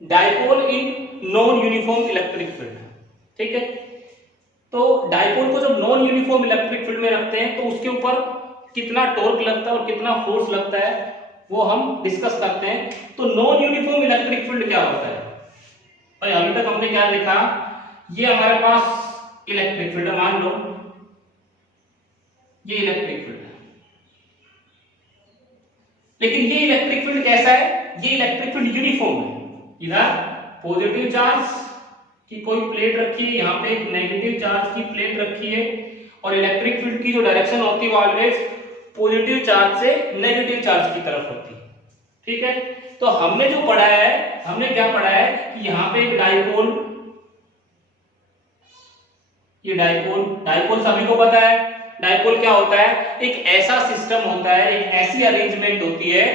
Dipole in non uniform electric field. ठीक है, तो डाइपोल को जब नॉन यूनिफॉर्म इलेक्ट्रिक फील्ड में रखते हैं तो उसके ऊपर कितना टॉर्क लगता है और कितना फोर्स लगता है वो हम डिस्कस करते हैं। तो नॉन यूनिफॉर्म इलेक्ट्रिक फील्ड क्या होता है भाई? अभी तक हमने क्या देखा, ये हमारे पास इलेक्ट्रिक फील्ड, मान लो ये इलेक्ट्रिक फील्ड है, लेकिन ये इलेक्ट्रिक फील्ड कैसा है? ये इलेक्ट्रिक फील्ड यूनिफॉर्म है। इधर पॉजिटिव चार्ज की कोई प्लेट रखी है, यहाँ पे एक नेगेटिव चार्ज की प्लेट रखी है, और इलेक्ट्रिक फील्ड की जो डायरेक्शन होती है वो ऑलवेज पॉजिटिव चार्ज से नेगेटिव चार्ज की तरफ होती है। ठीक है, तो हमने जो पढ़ा है, हमने क्या पढ़ा है कि यहाँ पे एक डाइपोल, ये डाइपोल सभी को पता है। डाइपोल क्या होता है? एक ऐसा सिस्टम होता है, एक ऐसी अरेंजमेंट होती है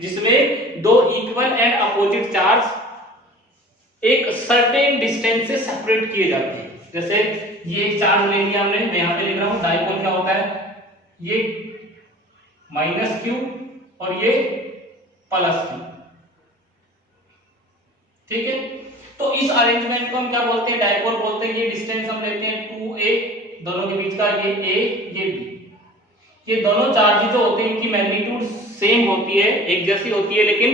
जिसमें दो इक्वल एंड अपोजिट चार्ज एक सर्टेन डिस्टेंस से सेपरेट किए जाते हैं। जैसे ये एक चार्ज ले लिया हमने, मैं यहां पे लिख रहा हूं डाइपोल क्या होता है, ये -q और ये +q। ठीक है, तो इस अरेंजमेंट को हम क्या बोलते हैं? डाइपोल बोलते हैं। ये डिस्टेंस हम लेते हैं 2a, दोनों के बीच का, ये a ये b। ये दोनों चार्ज जो होते हैं इनकी मैग्नीट्यूड सेम होती है, एक जैसी होती है, लेकिन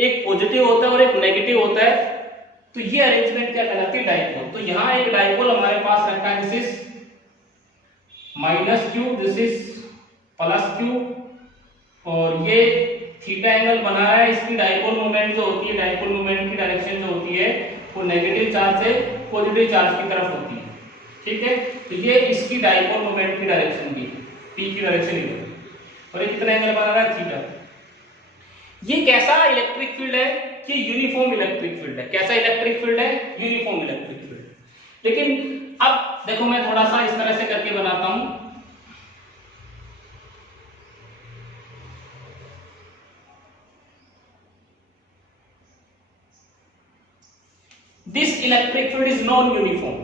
एक पॉजिटिव होता है और एक नेगेटिव होता है। तो ये अरेंजमेंट क्या कहलाती है? डाइपोल। तो यहाँ एक डाइपोल हमारे पास रखा है, this is -q, this is +q, और ये थीटा एंगल बना रहा है। इसकी डाइपोल मोमेंट जो होती है, डाइपोल मोमेंट की डायरेक्शन जो होती है वो नेगेटिव चार्ज से पॉजिटिव चार्ज की तरफ होती है। ठीक है, तो ये इसकी डाइपोल मोमेंट की डायरेक्शन भी, p की डायरेक्शन इधर, और ये कितना एंगल बना रहा है? थीटा। ये कैसा इलेक्ट्रिक फील्ड है? ये यूनिफॉर्म इलेक्ट्रिक फील्ड है। कैसा इलेक्ट्रिक फील्ड है? Uniform electric field. लेकिन अब देखो मैं थोड़ा सा इस तरह से करके बनाता हूं। This electric field is non uniform,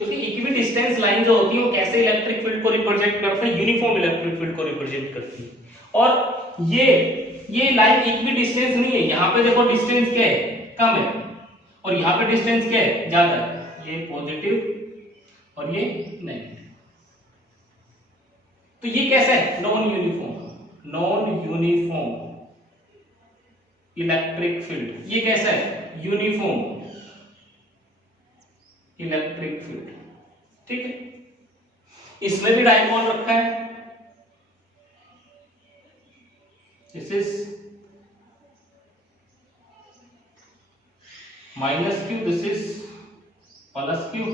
क्योंकि इक्विडिस्टेंस लाइन जो होती है वो कैसे इलेक्ट्रिक फील्ड को रिप्रेजेंट करते हैं? यूनिफॉर्म इलेक्ट्रिक फील्ड को रिप्रेजेंट करती है। और ये लाइन इक्विडिस्टेंस नहीं है। यहाँ पे देखो डिस्टेंस क्या है? कम है, और यहाँ पे डिस्टेंस क्या है? ज्यादा है। ये पॉजिटिव और ये नेगेटिव। तो ये कैसा है? Non uniform. Non uniform electric field. ये कैसा है? Uniform electric field. ठीक है, इसमें भी डाइपोल रखा है, this is -q, this is +q।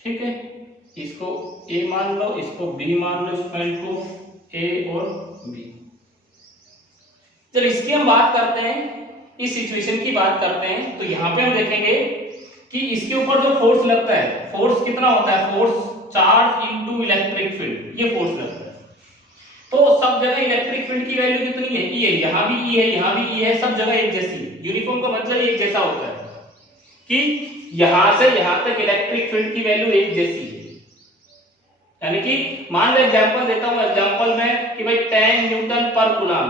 ठीक है, इसको a मान लो, इसको b मान लो, इसको a और b। जब इसकी हम बात करते हैं, इस सिचुएशन की बात करते हैं, तो यहां पे हम देखेंगे कि इसके ऊपर जो फोर्स लगता है, फोर्स कितना होता है? Force charge into electric field, ये फोर्स लगता है। तो सब जगह इलेक्ट्रिक फील्ड की वैल्यू कितनी है? E है। यहां भी E है, यहां भी E है, सब जगह एक जैसी। यूनिफॉर्म का मतलब एक जैसा होता है कि यहां से यहां तक इलेक्ट्रिक फील्ड की वैल्यू एक जैसी है। यानी कि मान लो एग्जांपल देता हूं, एग्जांपल में कि भाई 10 न्यूटन पर कूलम,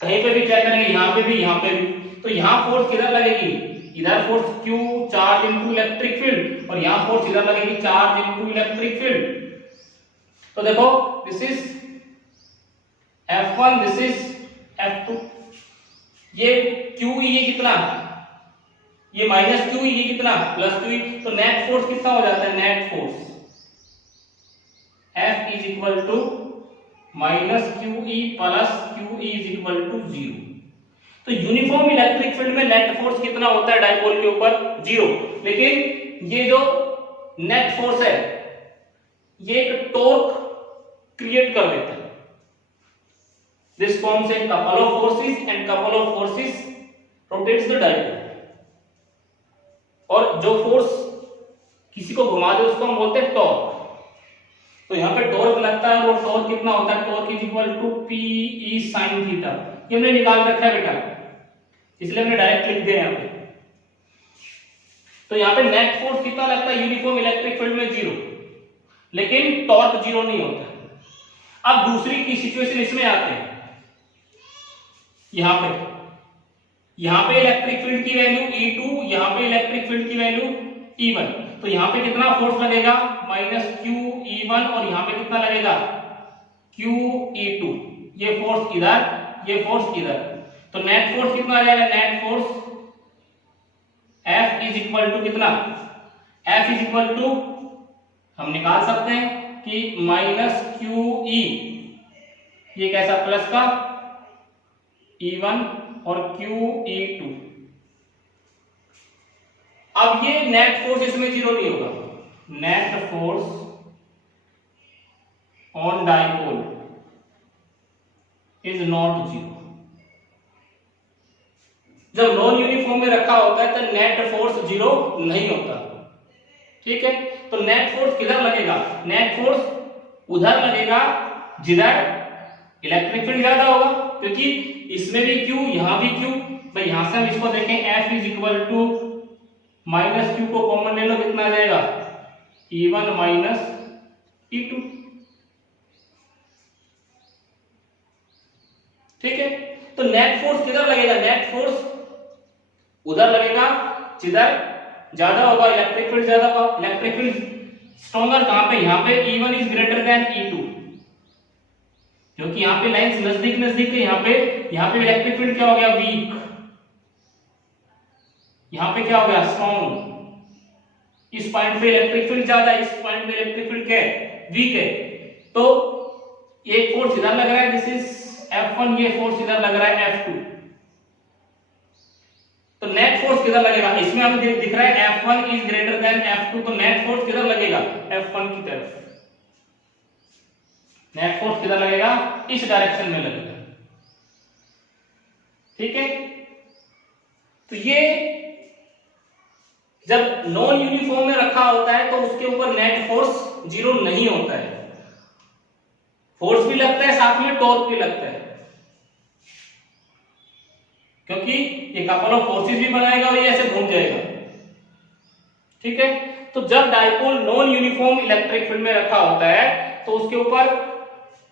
कहीं पे भी क्या करेंगे? यहां पे भी, यहां पे भी। तो यहां फोर्स किधर लगेगी? इधर force Q charge into electric field, और यहां फोर्स इधर लगेगी चार्ज इनटू इलेक्ट्रिक फील्ड। तो देखो this is F1, this is F2। ये QE ये कितना? ये -QE ये कितना? +QE। तो नेट फोर्स कितना हो जाता है? Net force F is equal to -QE + QE is equal to 0। तो यूनिफॉर्म इलेक्ट्रिक फील्ड में नेट फोर्स कितना होता है डाइपोल के ऊपर? 0। लेकिन ये जो नेट फोर्स है ये एक टॉर्क क्रिएट कर देता है। This forms a couple of forces and couple of forces rotates the dipole. और जो फोर्स किसी को घुमा दे उसको हम बोलते हैं टॉर्क। तो यहाँ पे टॉर्क लगता है, और वो टॉर्क कितना होता है? Torque is equal to PE sin theta. ये हमने निकाल रखा है बेटा, इसलिए हमने डायरेक्ट लिख दिया यहाँ पे। तो यहाँ पे नेट फोर्स कितना लगता है यूनिफॉर्म इलेक्ट्रिक फील्ड में? 0। लेकिन टॉर्क 0 नहीं होता। अब दूसरी की सिचुएशन इसमें आते हैं, यहां पे यहाँ पे इलेक्ट्रिक फील्ड की वैल्यू E2, यहाँ पे इलेक्ट्रिक फील्ड की वैल्यू E1, तो यहाँ पे कितना फोर्स लगेगा -QE1 और यहाँ पे कितना लगेगा QE2, ये फोर्स इधर, ये फोर्स इधर, तो नेट फोर्स कितना आ जाएगा, net force F is equal to कितना, F इज इक्वल टू हम निकाल सकते हैं कि -QE, ये कैसा प्लस का E1 और QE2। अब ये नेट फोर्स इसमें जीरो नहीं होगा, net force on dipole is not zero. जब नॉन यूनिफॉर्म में रखा होता है तो नेट फोर्स जीरो नहीं होता, ठीक है। तो नेट फोर्स किधर लगेगा, नेट फोर्स उधर लगेगा जिधर इलेक्ट्रिक फील्ड ज्यादा होगा, क्योंकि इसमें भी Q, यहां भी Q, तो यहां से हम इसको देखें F is equal to -Q को कॉमन ले लो, कितना आ जाएगा E1 E2, ठीक है। तो नेट फोर्स किधर लगेगा, नेट फोर्स उधर लगेगा जिधर ज्यादा होगा इलेक्ट्रिक फील्ड, ज्यादा होगा इलेक्ट्रिक फील्ड स्ट्रॉन्गर कहां पे, यहां पे E1 is greater than E2, क्योंकि यहाँ पे लाइंस नजदीक नजदीक है, यहाँ पे इलेक्ट्रिक फील्ड क्या हो गया, वीक, यहाँ पे क्या हो गया, स्ट्रॉन्ग। इस पॉइंट पे इलेक्ट्रिक फील्ड ज्यादा है, इस पॉइंट पे इलेक्ट्रिक फील्ड क्या है, वीक है। तो एक फोर्स इधर लग रहा है, दिस इज F1, ये फोर्स इधर लग रहा है F2, तो नेट फोर्स किधर लगेगा, इसमें हमें दिख रहा है F1 is greater than F2, तो नेट फोर्स किधर लगेगा, F1 की तरफ, नेट फोर्स किधर लगेगा, इस डायरेक्शन में लगेगा, ठीक है। तो ये जब नॉन यूनिफॉर्म में रखा होता है तो उसके ऊपर नेट फोर्स जीरो नहीं होता है, फोर्स भी लगता है साथ में टॉर्क भी लगता है, क्योंकि ये कपल ऑफ फोर्सेस भी बनाएगा और ये ऐसे घूम जाएगा, ठीक है। तो जब dipole non uniform electric field में रखा होता है तो उसके ऊपर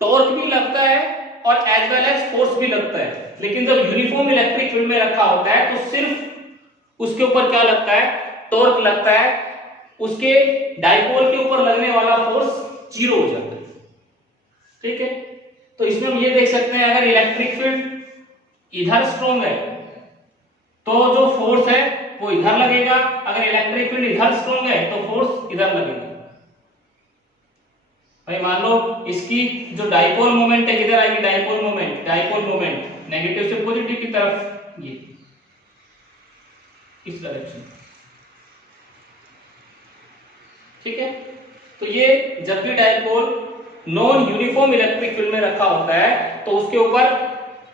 टॉर्क भी लगता है और एज वेल एज फोर्स भी लगता है, लेकिन जब यूनिफॉर्म इलेक्ट्रिक फील्ड में रखा होता है तो सिर्फ उसके ऊपर क्या लगता है, टॉर्क लगता है, उसके डाइपोल के ऊपर लगने वाला फोर्स जीरो हो जाता है, ठीक है। तो इसमें हम ये देख सकते हैं, अगर इलेक्ट्रिक फील्ड इधर स्ट्रॉन्ग है तो जो फोर्स है वो इधर लगेगा, अगर इलेक्ट्रिक फील्ड इधर स्ट्रॉन्ग है तो फोर्स इधर लगेगा। भाई मान लो इसकी जो डाइपोल मोमेंट है किधर आएगी, डाइपोल मोमेंट नेगेटिव से पॉजिटिव की तरफ, ये इस डायरेक्शन, ठीक है। तो ये जब भी dipole non uniform electric field में रखा होता है तो उसके ऊपर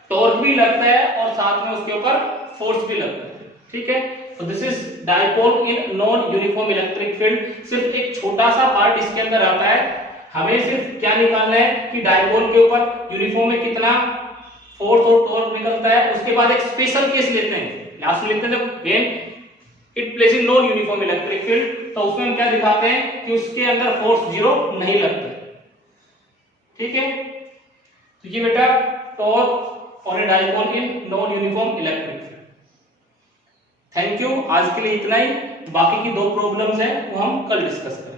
टॉर्क भी लगता है और साथ में उसके ऊपर फोर्स भी लगता है, ठीक है। तो this is dipole in non uniform electric field. सिर्फ एक छोटा सा पार्ट इसके अंदर आता है, हमें सिर्फ क्या निकालना है कि डाइपोल के ऊपर यूनिफॉर्म में कितना फोर्स और टॉर्क निकलता है। उसके बाद एक स्पेशल केस लेते हैं, लास्ट में लेते हैं जब when it place in non uniform electric field, तो उसमें हम क्या दिखाते हैं कि उसके अंदर फोर्स जीरो नहीं लगता, ठीक है। तो ये बेटा टॉर्क और dipole in non uniform electric field. Thank you, आज के लिए इतना ही, बाकी की दो प्रॉब्लम्स हैं वो हम कल डिस्कस करेंगे।